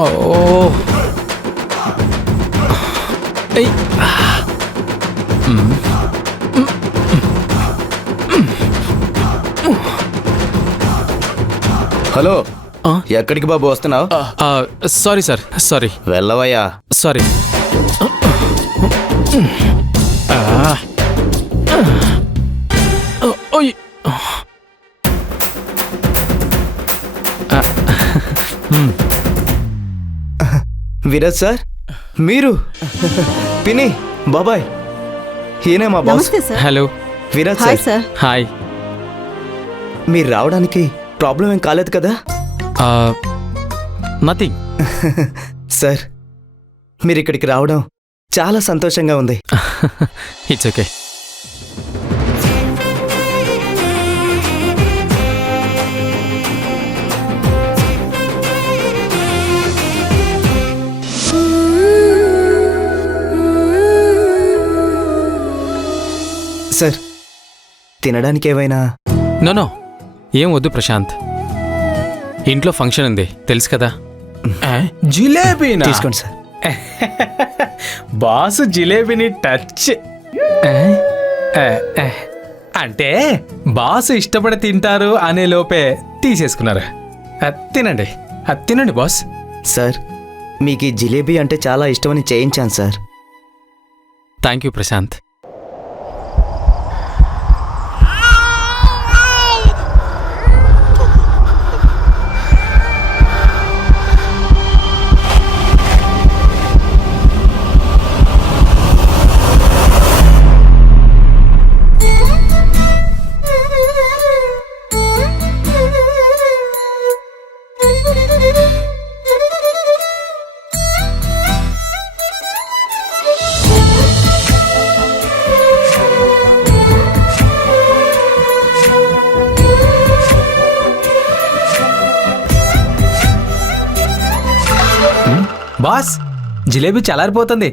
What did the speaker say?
ఓ ఏయ్. హలో, ఎక్కడికి బాబు వస్తున్నావు? Sorry sir, sorry. వెళ్ళవయ్యా. సారీ. ఓయ్. విరాజ్ సార్, మీరు పిని బాబాయ్, ఈయనే మా బాస్. నమస్తే sir. Hello. Viraj hi sir, sir. Hi. మీరు రావడానికి ప్రాబ్లం ఏం కాలేదు కదా? నథింగ్. సార్, మీరు ఇక్కడికి రావడం చాలా సంతోషంగా ఉంది. It's okay. సార్, తినడానికి ఏవైనా? నో ఏం వద్దు ప్రశాంత్. ఇంట్లో ఫంక్షన్ ఉంది తెలుసు కదా. జిలేబీనా? తీసుకోండి సార్. బాసు జిలేబీని టచ్ అంటే బాసు ఇష్టపడి తింటారు అనే లోపే తీసేసుకున్నారు. తినండి, తినండి బాస్. సార్, మీకు ఈ జిలేబీ అంటే చాలా ఇష్టమని చేయించాను sir. Thank you Prashanth. Boss, jalebi చల్లారిపోతుంది,